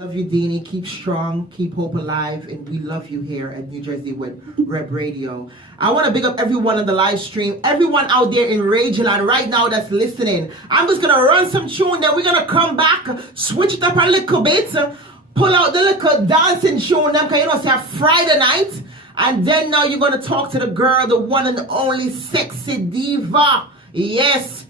Love you, Deanie. Keep strong, keep hope alive, and we love you here at New Jersey with Reb Radio. I want to big up everyone on the live stream, everyone out there in Rageland right now that's listening. I'm just going to run some tune, then we're going to come back, switch it up a little bit, pull out the little dancing tune, because you know it's a Friday night, and then now you're going to talk to the girl, the one and only sexy diva. Yes.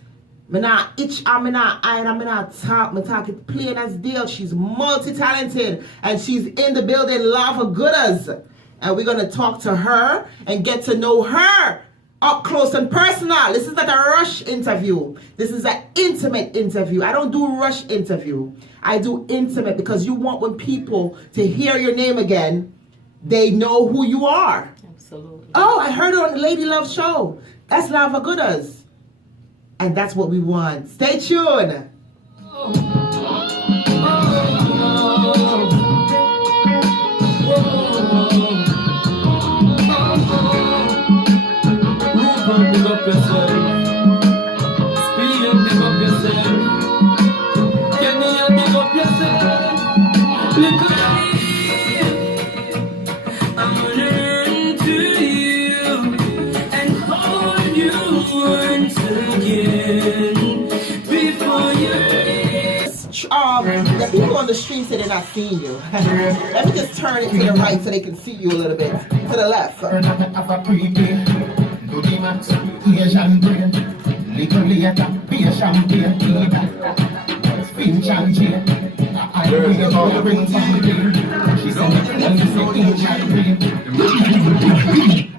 I'm not talk, I talk it plain as deal. She's multi-talented and she's in the building, Lavaah Goodaz. And we're going to talk to her and get to know her up close and personal. This is not a rush interview. This is an intimate interview. I don't do rush interview. I do intimate because you want when people to hear your name again, they know who you are. Absolutely. Oh, I heard her on the Lady Love show. That's Lavaah Goodaz. And that's what we want. Stay tuned. The people on the street say they're not seeing you. Let me just turn it to the right so they can see you a little bit. To the left.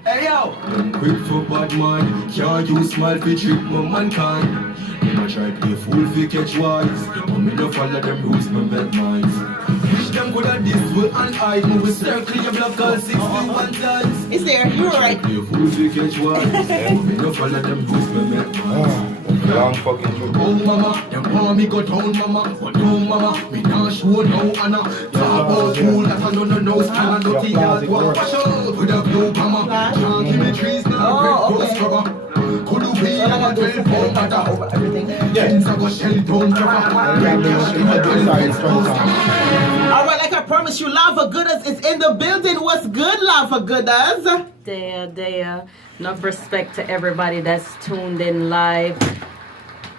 Hey yo! Quick for bad man, can't use smile for trick no man can. I try play fool fi catch wise, but me no follow them rules, me make minds. Wish them good at this, we and I move a circle, your block all 61 times. It's there, you're right. Play fool fi catch wise, but me no follow them rules, me make minds. Long fucking joke. Oh mama, them want me go down mama, but no mama, me not show no honor. Talk about fool that I no stand and dirty yard, walk wash up with a blue mama. Can't give me trees, now red ghost rubber. Could you be a 12 pound matter? Yes, I go shell down Alright, like I promised you, Lavaah Goodaz is in the building. What's good, Lavaah Goodaz? There. Enough respect to everybody that's tuned in live.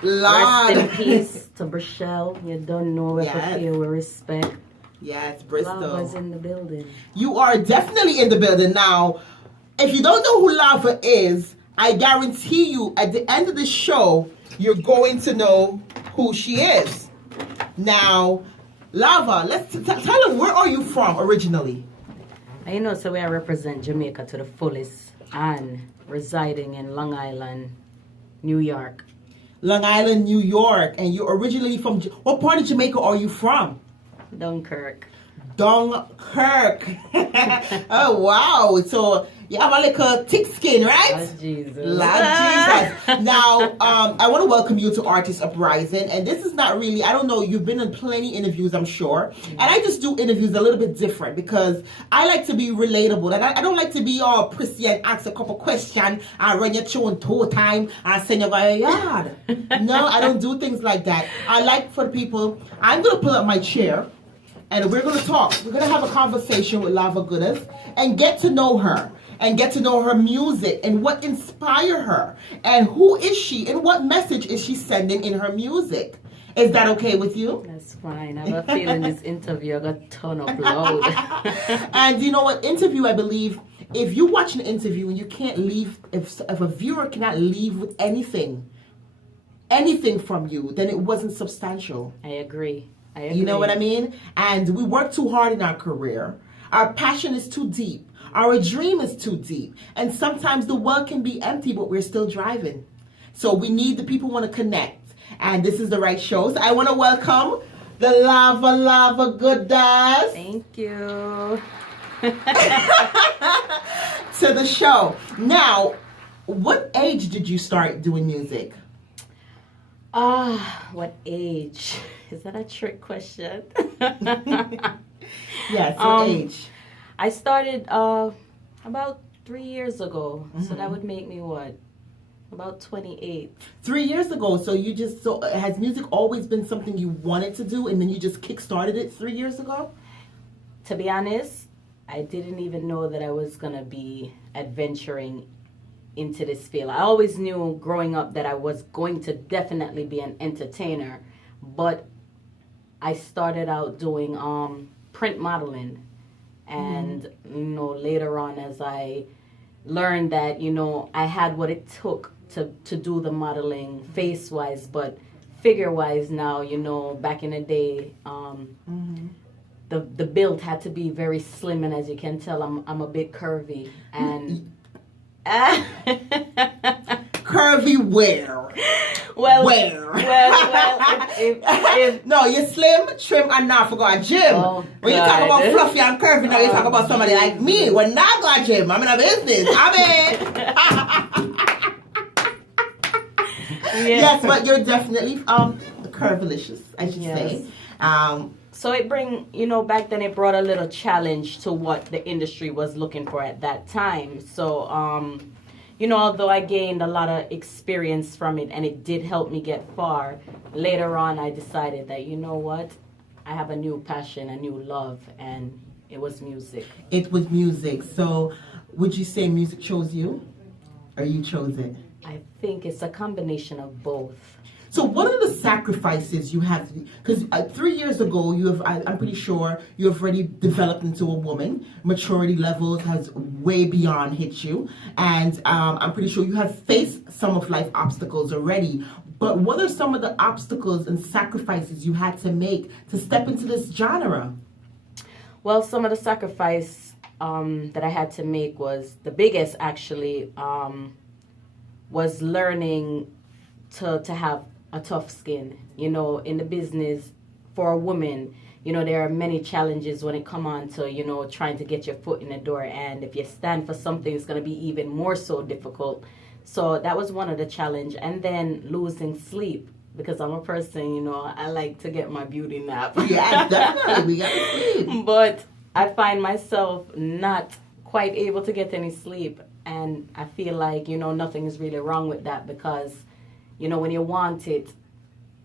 Lord. Rest in peace to Bristol. You don't know where to here with respect. Yes, Bristol. Lavaah's in the building. You are definitely in the building. Now, if you don't know who Lavaah is, I guarantee you at the end of the show, you're going to know who she is. Now, Lavaah, let's tell them, where are you from originally? You know, so I represent Jamaica to the fullest and residing in Long Island, New York. Long Island, New York. And you're originally from, what part of Jamaica are you from? Dunkirk. Dunkirk. Oh, wow. So you have a little thick skin, right? Lord Jesus. Lord Jesus. Now, I want to welcome you to Artist Uprising. And this is not really, I don't know, you've been in plenty interviews, I'm sure. And I just do interviews a little bit different because I like to be relatable. And I don't like to be all prissy and ask a couple questions and run your show in toe time and send you go yard. No, I don't do things like that. I like for the people, I'm going to pull up my chair. And we're going to talk. We're going to have a conversation with Lavaah Goodaz and get to know her. And get to know her music and what inspired her. And who is she and what message is she sending in her music. Is that okay with you? That's fine. I have a feeling this interview I got turn up loud. And you know what? Interview, I believe, if you watch an interview and you can't leave, if a viewer cannot leave with anything from you, then it wasn't substantial. I agree. You know what I mean? And we work too hard in our career. Our passion is too deep. Our dream is too deep. And sometimes the well can be empty, but we're still driving. So we need the people who want to connect. And this is the right show. So I want to welcome the Lavaah Goodaz. Thank you. To the show. Now, what age did you start doing music? What age? Is that a trick question? Yes, what age? I started about 3 years ago. Mm-hmm. So that would make me what? About 28. 3 years ago. So has music always been something you wanted to do and then you just kick-started it 3 years ago? To be honest, I didn't even know that I was going to be adventuring into this field. I always knew growing up that I was going to definitely be an entertainer, but I started out doing print modeling, and later on, as I learned that I had what it took to do the modeling face wise, but figure wise now, back in the day, the build had to be very slim, and as you can tell, I'm a bit curvy and. Curvy where? Well, where? If no, you're slim, trim, and not for go to gym. Oh, when you talk about fluffy and curvy, now you talk about somebody like me. When not go to gym, I'm in a business. Yes, but you're definitely curvilicious, I should say. So back then it brought a little challenge to what the industry was looking for at that time. So, although I gained a lot of experience from it and it did help me get far, later on I decided that, I have a new passion, a new love, and it was music. It was music. So, would you say music chose you, or you chose it? I think it's a combination of both. So what are the sacrifices you have? Because 3 years ago, I'm pretty sure you have already developed into a woman. Maturity levels has way beyond hit you. And I'm pretty sure you have faced some of life obstacles already. But what are some of the obstacles and sacrifices you had to make to step into this genre? Well, some of the sacrifice that I had to make was, the biggest actually, was learning to have a tough skin. In the business, for a woman, there are many challenges when it comes on to, trying to get your foot in the door. And if you stand for something, it's going to be even more so difficult. So that was one of the challenge. And then losing sleep, because I'm a person, I like to get my beauty nap. Yeah, definitely. We got to sleep. But I find myself not quite able to get any sleep. And I feel like, nothing is really wrong with that, because when you want it,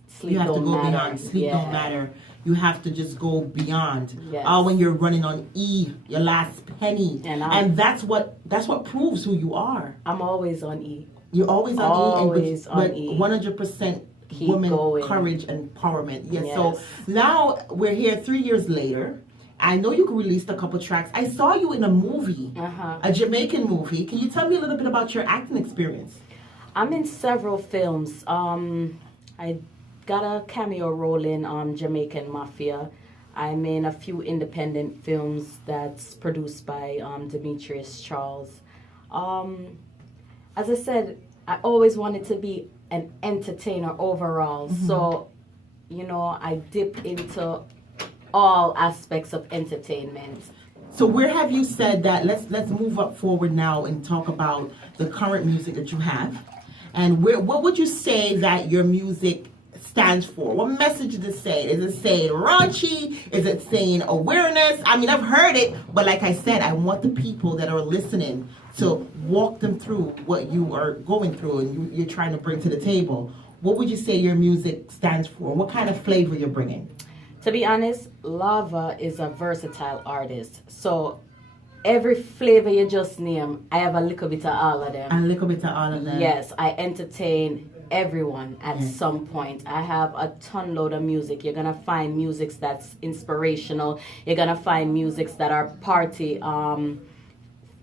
sleep you have don't to go matter. beyond. Sleep don't matter. You have to just go beyond. Yes. When you're running on E, your last penny, and that's what proves who you are. I'm always on E. You're always on always E, on E. 100% Keep woman going. courage and empowerment. Yes. Yes. So now we're here 3 years later. I know you released a couple tracks. I saw you in a movie, a Jamaican movie. Can you tell me a little bit about your acting experience? I'm in several films. I got a cameo role in Jamaican Mafia. I'm in a few independent films that's produced by Demetrius Charles. As I said, I always wanted to be an entertainer overall. So, I dip into all aspects of entertainment. So where have you said that? Let's move up forward now and talk about the current music that you have. And what would you say that your music stands for? What message is it saying? Is it saying raunchy? Is it saying awareness? I mean, I've heard it, but like I said, I want the people that are listening to walk them through what you are going through and you're trying to bring to the table. What would you say your music stands for? What kind of flavor you're bringing? To be honest, Lavaah is a versatile artist. So every flavor you just name, I have a little bit of all of them. A little bit of all of them. Yes, I entertain everyone at some point. I have a ton load of music. You're gonna find music that's inspirational. You're gonna find music that are party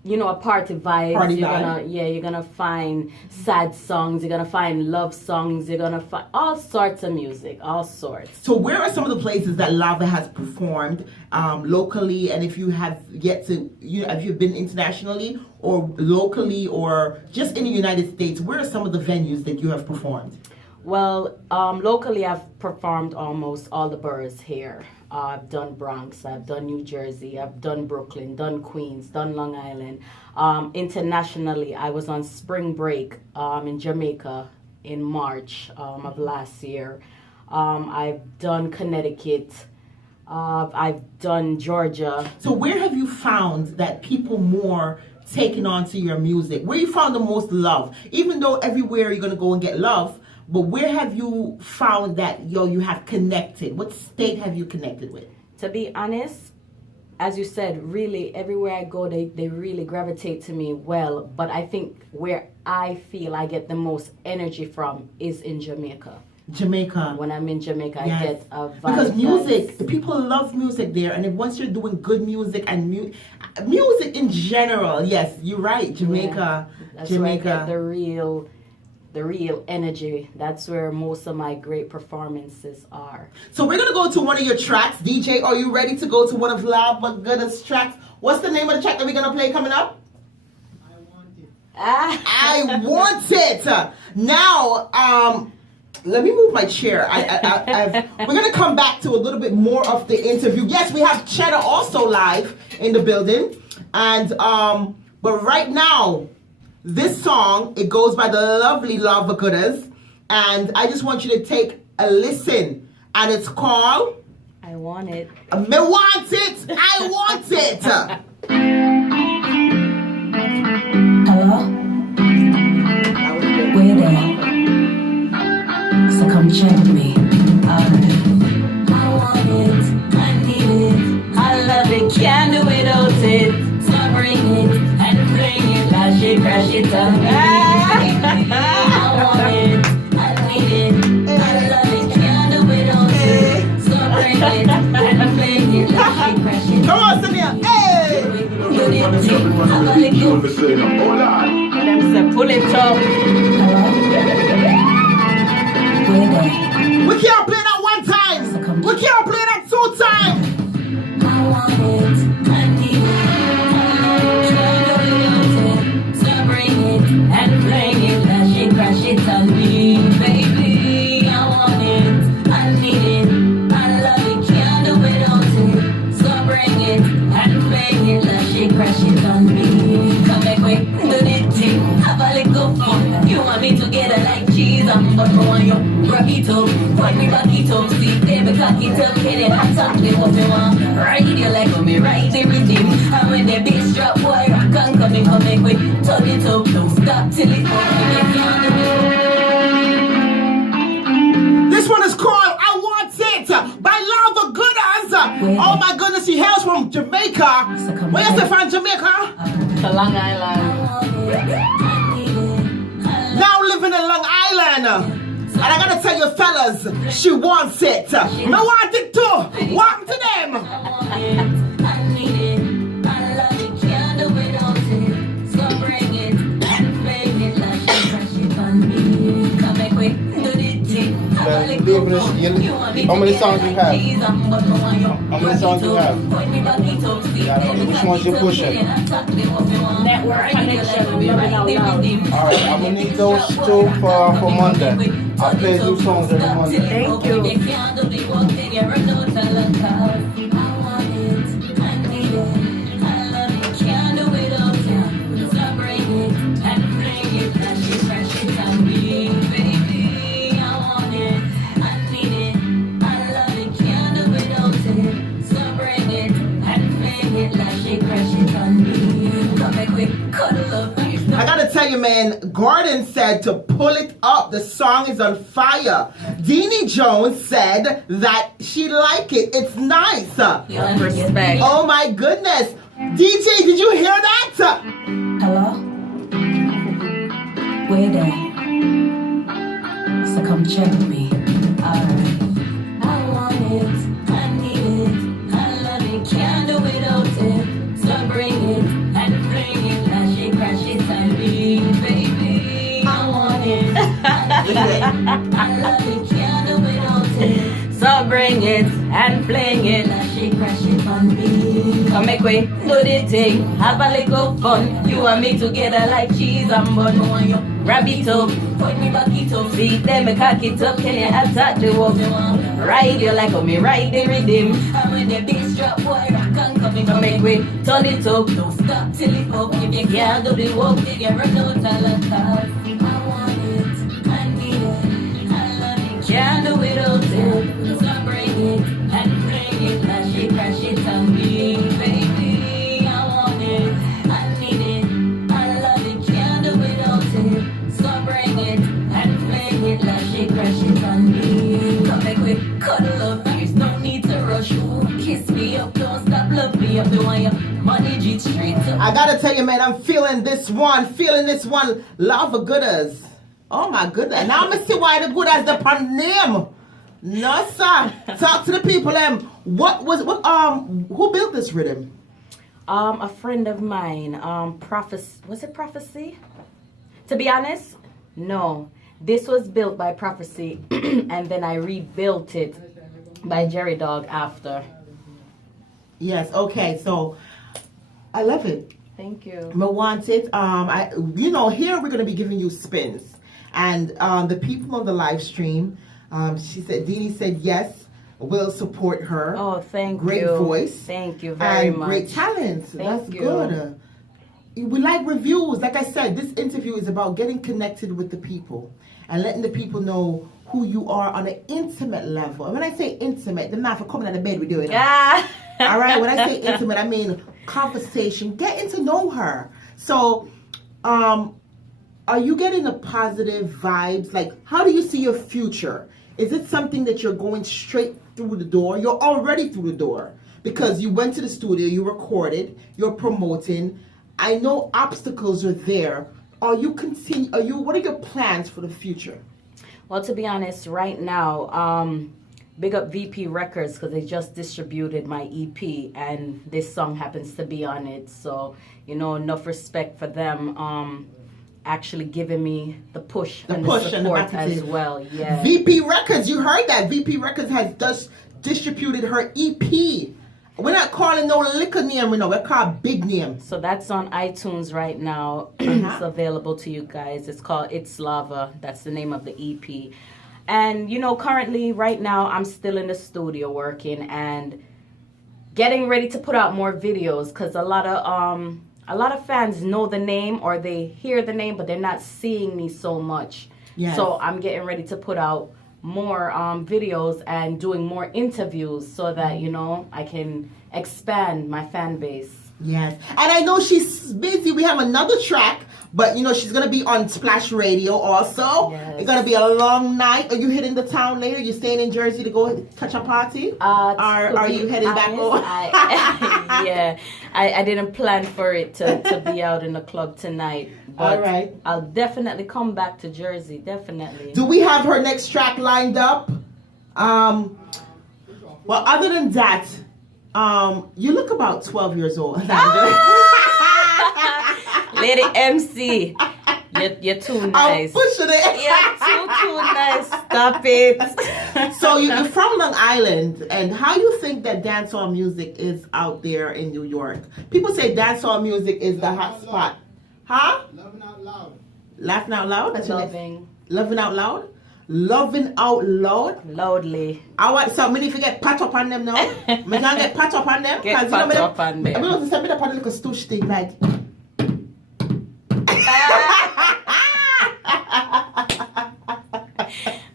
a party vibe. You're gonna find sad songs, you're gonna find love songs, you're gonna find all sorts of music, all sorts. So where are some of the places that Lavaah has performed locally, and if you have yet to, if you've been internationally or locally or just in the United States, where are some of the venues that you have performed? Well, locally I've performed almost all the boroughs here. I've done Bronx, I've done New Jersey, I've done Brooklyn, done Queens, done Long Island. Internationally, I was on spring break in Jamaica in March of last year. I've done Connecticut. I've done Georgia. So where have you found that people more taken on to your music? Where you found the most love? Even though everywhere you're gonna go and get love, but where have you found that you have connected? What state have you connected with? To be honest, as you said, really everywhere I go, they really gravitate to me well. But I think where I feel I get the most energy from is in Jamaica. Jamaica. When I'm in Jamaica, Yes. I get a vibe. Because music, the people love music there, and if once you're doing good music and music in general, yes, you're right. Jamaica, That's Jamaica. where I get the real energy. That's where most of my great performances are. So we're gonna go to one of your tracks, DJ. Are you ready to go to one of Lavaah Goodaz tracks? What's the name of the track that we're gonna play coming up? I want it. Now, let me move my chair. We're gonna come back to a little bit more of the interview. Yes, we have Cheddar also live in the building, and but right now, this song it goes by the lovely Lavaah Goodaz, and I just want you to take a listen, and it's called I Want It. Me Want It. I Want It. Hello? Where there? So come check me. Alright. I want it, I need it, I love it, can't do without it. So bring it and bring it, flash it, crash it, tell me. I want it, I need it, I love it, can't do without it. So bring it and bring it, flash it, crash it. Come on, Sonia. Hey. Do it, have a little. Them say pull it up. Hello? Where there? We can't play that one time. We can't play that 2 times. I want it, I need it, I love it, so bring it and bring it, flash it, crash it on me, baby. I want it, I need it, I love it, can't do without it, so bring it and bring it, flash it, crash it on me. Come back quick, do the thing, have a little fun. You want me together like cheese and butter on you. Grab it up, put me back it up, see, baby, cock it up, get it hot, talk me what you want. Ride you like when me ride the rhythm. And when the bass drop, boy, rock and come back with. Turn it up, don't stop till it up, you can't do it. This one is called I Want It by Lavaah Goodaz. Oh my goodness, she hails from Jamaica. Where is it from, Jamaica? To Long Island. Now living in Long Island. And I gotta tell you fellas, she wants it. Me want it too. Walk to them. How many songs you have? How many songs you have? Which ones you pushing? Network connection, living out loud. Alright, I'm gonna need those 2 for Monday. I'll play 2 songs every Monday. Thank you. I gotta tell you, man, Gordon said to pull it up. The song is on fire. Deanie Jones said that she liked it. It's nice. Respect. Oh my goodness. DJ, did you hear that? Hello? Where there? So come check me. Alright. I want it, I need it, I love it, can't do without it. So bring it and bring it, flash it, crash it on me, baby. I want it, I need it, I love it, can't do without it. So bring it and fling it. Flash it, crash it on me. Come make way, do the thing, have a little fun. You and me together like cheese and bun. Grab it up, Put me back it up, see them cock it up. Can you attack the walk? Ride you like me ride the rhythm. and when the bass drop, boy, rock and come Come make way, turn it up. Don't stop till it up. If you can't do the work, then you run out of luck. I want it, I need it, I love it, can't do without it. So bring it and bring it, flash it, crash it on me, baby. I want it, I need it, don't stop love me up the one you manage it straight up. I gotta tell you, man, I'm feeling this one. Lavaah Goodaz. Oh my goodness. Now I'm gonna see why the Goodaz the pan name. No, sir. Talk to the people. Who built this rhythm? A friend of mine, was it Prophecy? To be honest, no. This was built by Prophecy, and then I rebuilt it by Jerry Dog after. Yes, okay, so I love it. Thank you. I want it. Here we're gonna be giving you spins. And the people on the live stream, Deanie said yes. Will support her. Oh, thank you. Great voice. Thank you very much. Great talent. That's you. good. We like reviews. Like I said, this interview is about getting connected with the people and letting the people know who you are on an intimate level. And when I say intimate, the man for coming out of bed, we do it. Ah. All right. When I say intimate, I mean conversation, getting to know her. So, are you getting the positive vibes? Like, how do you see your future? Is it something that you're going straight through the door? You're already through the door because you went to the studio, you recorded, you're promoting. I know obstacles are there. What are your plans for the future? Well, to be honest, right now, big up VP Records because they just distributed my EP and this song happens to be on it. So, enough respect for them. Actually giving me the push and the support as well. Yeah. VP Records, you heard that. VP Records has just distributed her EP. We're not calling no liquor name, we're calling big name. So that's on iTunes right now. It's available to you guys. It's called It's Lavaah. That's the name of the EP. And currently right now I'm still in the studio working and getting ready to put out more videos because a lot of fans know the name or they hear the name, but they're not seeing me so much. Yes. So I'm getting ready to put out more videos and doing more interviews so that, I can expand my fan base. Yes. And I know she's busy. We have another track, but, she's going to be on Splash Radio also. Yes. It's going to be a long night. Are you hitting the town later? You staying in Jersey to go touch a party? Or are you heading back home? Yeah. I didn't plan for it to be out in the club tonight. But all right. I'll definitely come back to Jersey. Definitely. Do we have her next track lined up? Well, other than that, you look about 12 years old. Lady MC, you're too nice. I'm pushing it. You're too nice. Stop it. So you're from Long Island, and how you think that dancehall music is out there in New York? People say dancehall music is the hot spot. Huh? Loving out loud. Laughing out loud? That's Loving. Loving out loud? Loving out loud? Loudly. I want somebody to get pat up on them now. Me can't get pat up on them. Get pat up on them. I'm going to send me the pat like a stoosh thing, like.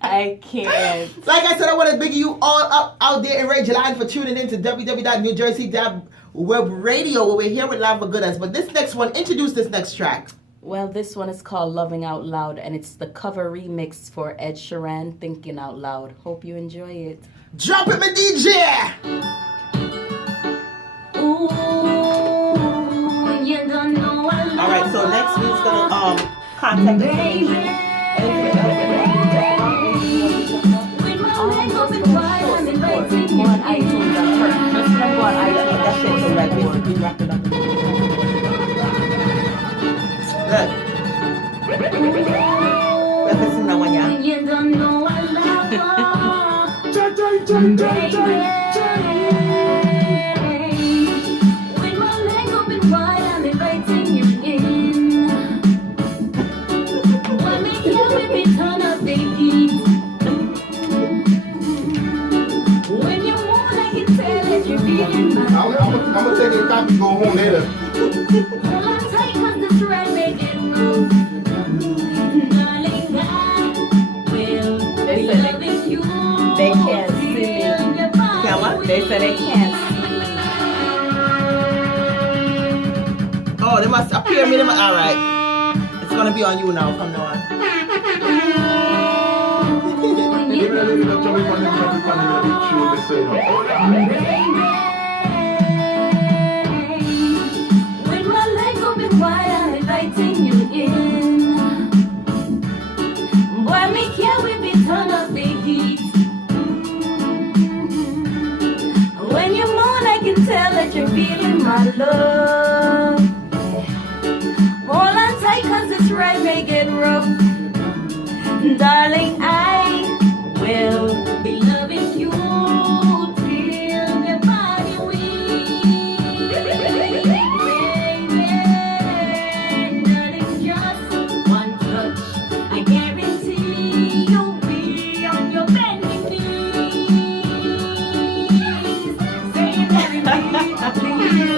I can't. Like I said, I want to big you all up out there in Rangeland for tuning in to www.newjersey.web radio where we're here with Lavaah Goodaz. But this next one, introduce this next track. Well, this one is called Loving Out Loud, and it's the cover remix for Ed Sheeran, Thinking Out Loud. Hope you enjoy it. Drop it, my DJ! Ooh, you don't know I love. Alright, so next week's gonna contact information. You don't know I love with my leg open wide, I'm inviting you in. When we hear we turn up the heat. When you want, I can tell that you're feeling my I'm gonna take a copy and go home later. hold on tight, 'cause this ride make it move. Darling, I will be loving you. They can't see me. They said they can't see me. Oh, they must appear me. Alright. It's gonna be on you now from now on. searching, feeling my love. Hold on tight, cause this ride may get rough. Darling, I will be loving you till the body weak. Baby, darling, just one touch, I guarantee you'll be on your bending knees. Saying everything, please.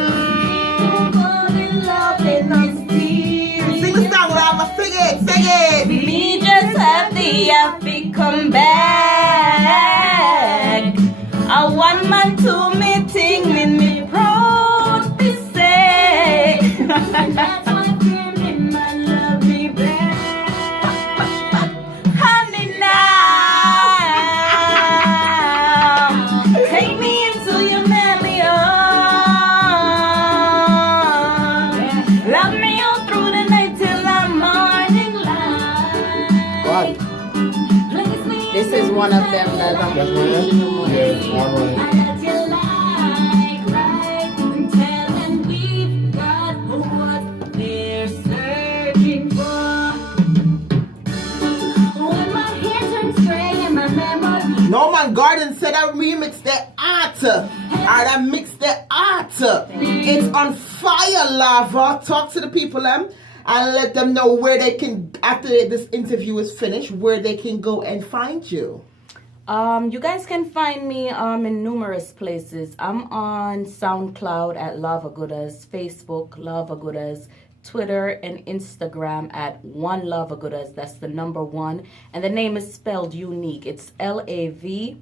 Fall in love and not fear. Sing the song, Lava. Sing it. Sing it. Me just have the happy come back. A one man two meeting with me proud to say. That's why feeling my love me back. Honey now, take me into your memory. Love me all through the night till the morning light. What? This is one of them that I'm That's one of them? Yeah, alright. I let you like right and tell them we've got what they're searching for. When my hair turns gray and my memory Norman Garden said I remixed the art. I mixed the art. It's on fire, Lava. Talk to the people, and let them know where they can, after this interview is finished, where they can go and find you. You guys can find me in numerous places. I'm on SoundCloud at Lavaah Goodaz, Facebook Lavaah Goodaz, Twitter and Instagram at one Lavaah Goodaz. That's the number 1, and the name is spelled unique. It's LavaahGoodaz.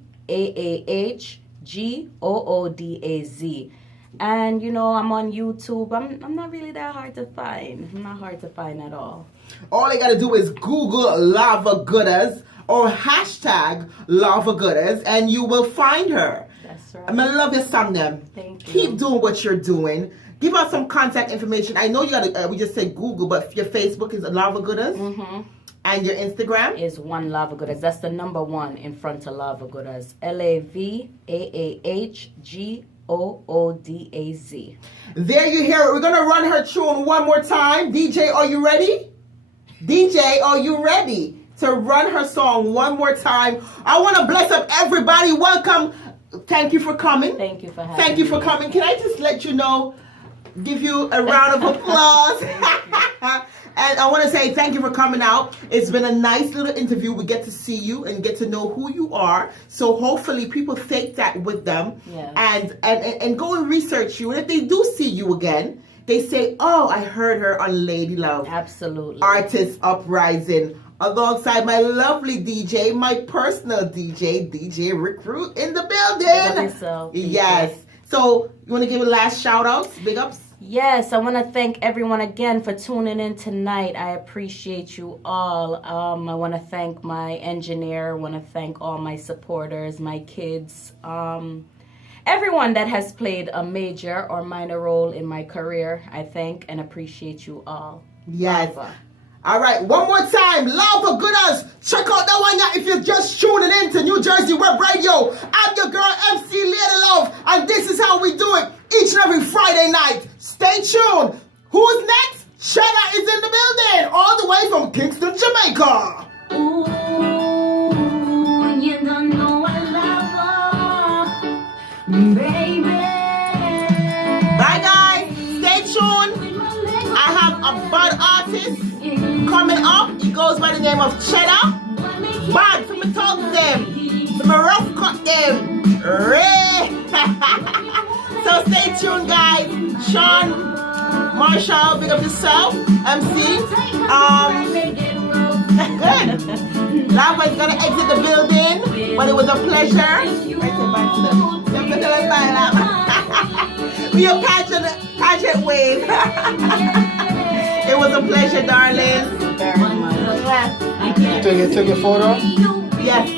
And you know, I'm on YouTube. I'm not really that hard to find. I'm not hard to find at all. All you gotta do is Google Lavaah Goodaz or hashtag Lavaah Goodaz, and you will find her. That's right. I love your song, them. Thank you. Keep doing what you're doing. Give us some contact information. I know you gotta. We just said Google, but your Facebook is Lavaah Goodaz, and your Instagram Is one Lavaah Goodaz. That's the number 1 in front of Lavaah Goodaz. LavaahGoodaz. There you hear it. We're gonna run her tune one more time. DJ, are you ready? DJ, are you ready to run her song one more time? I want to bless up everybody. Welcome. Thank you for coming. Thank you for having Thank you for me. coming. Can I just let you know, give you a round of applause? And I want to say thank you for coming out. It's been a nice little interview. We get to see you and get to know who you are. So hopefully people take that with them, Yes. and go and research you. And if they do see you again, they say, oh, I heard her on Lady Love. Absolutely. Artist Uprising. Alongside my lovely DJ, my personal DJ Recruit in the building. Big up yourself. Yes. So you want to give a last shout outs? Big ups? Yes, I want to thank everyone again for tuning in tonight. I appreciate you all. I want to thank my engineer. I want to thank all my supporters, my kids, everyone that has played a major or minor role in my career. I thank and appreciate you all. Yes. Lava. All right, one more time. Lavaah Goodaz. Check out that one now if you're just tuning in to New Jersey Web Radio. I'm your girl, MC Lady Love, and this is how we do it each and every Friday night. Stay tuned. Who's next? Shada is in the building, all the way from Kingston, Jamaica. ooh, you don't know I love her, baby. Bye, guys. Stay tuned. I have a bud artist coming up. He goes by the name of Cheddar. Bad from the talk them, from a rough cut them. Ray. So stay tuned, guys. Sean, Marshall, big up yourself. MC. Good. Lava is gonna exit the building, but it was a pleasure. Right, say bye to them. Say bye, Lava. We a pageant wave. It was a pleasure, darling. Very much. You took a photo? Yes.